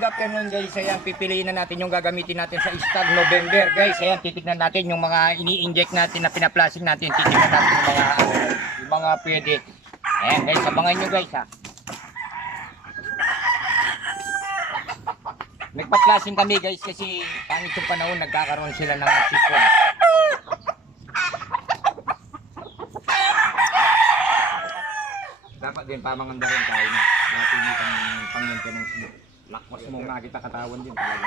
Good afternoon guys, ayan pipiliin na natin yung gagamitin natin sa Stag November guys. Ayan titignan natin yung mga ini-inject natin na pinaplastic natin. Titignan natin yung mga pwede. Ayan guys, abangan nyo guys ha. Nagpa-flashing kami guys kasi pang itong panahon nagkakaroon sila ng sipon. Dapat din pamanganda rin tayo na. Dapat hindi kang pang-maintenance mo. Lakwas mo makita katawan din talaga.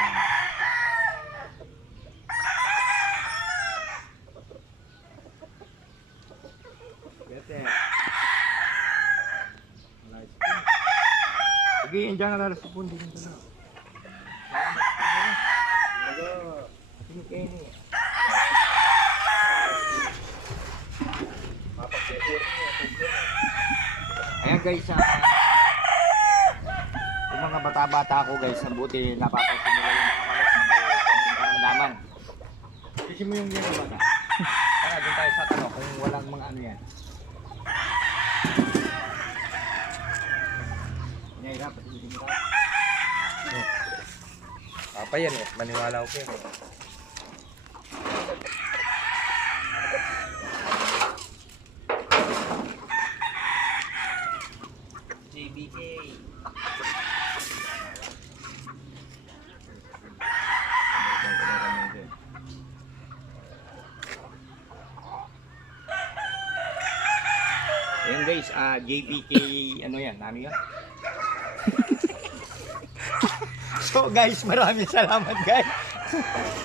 Sige, yan dyan na sa pundi nito na. Ayan guys, yung mga bata-bata ko guys, ang buti napapansin nila yung mga manok na may karamdaman. Kasi mo yung yan bata. Kaya doon tayo sa tanong kung walang mga ano yan. Nahirap, hindi mo Apa yan eh, maniwala ko yan eh. JBK. Ayan guys, JBK, ano yan, ano yan? So guys, maraming salamat guys.